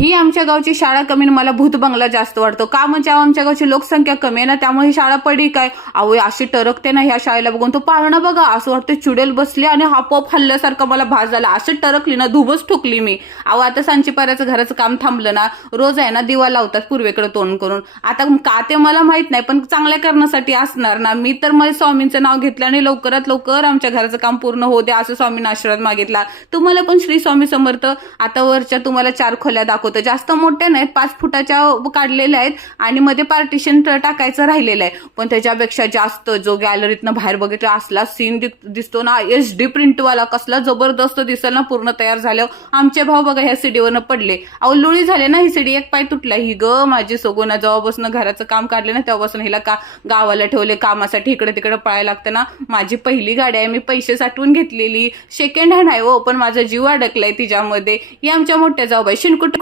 ही आमच्या गावची शाळा कमी आणि मला भूत बंगला जास्त वाटतो का म्हणजे आमच्या गावची लोकसंख्या कमी आहे ना, त्यामुळे ही शाळा पडी काय अहो अशी टरकते ना ह्या शाळेला बघून. तो पाळणा बघा असं वाटतं चुडेल बसले आणि हापोप हल्ल्यासारखं मला भास झाला. अशी टरकली ना धुबच ठोकली मी. अहो आता सांचीपाऱ्याचं घराचं काम थांबलं ना, रोज आहे ना दिवा लावतात पूर्वेकडे तोंड करून. आता का ते मला माहित नाही पण चांगल्या करण्यासाठी असणार ना. मी तर मग स्वामींचं नाव घेतलं आणि लवकरात लवकर आमच्या घराचं काम पूर्ण होऊ दे असं स्वामींना आशीर्वाद मागितला. तुम्हाला पण श्री स्वामी समर्थ. आता वरच्या तुम्हाला 4 खोल्या दाखवतो, जास्त मोठ्या नाहीत, 5 फुटाच्या काढलेल्या आहेत आणि मध्ये पार्टिशन टाकायचं राहिलेलं आहे. पण त्याच्यापेक्षा जास्त जो गॅलरीतनं बाहेर बघितला असला सीन दिसतो ना, HD प्रिंटवाला कसला जबरदस्त दिसेल ना पूर्ण तयार झाल्यावर. आमचे भाऊ बघा ह्या सीडीवरनं पडले, अहो लुळी झाले ना ही सीडी, एक पाय तुटला. ही ग माझी सगुना जेव्हापासून घराचं काम काढले ना तेव्हापासून हिला गावाला ठेवले कामासाठी, इकडे तिकडे पळायला लागतं ना. माझी पहिली गाडी आहे, मी पैसे साठवून घेतलेली, सेकंड हँड आहे हो, पण माझा जीव अडकलाय तिच्यामध्ये. ही आमच्या मोठ्या जाऊबाई शिनकुट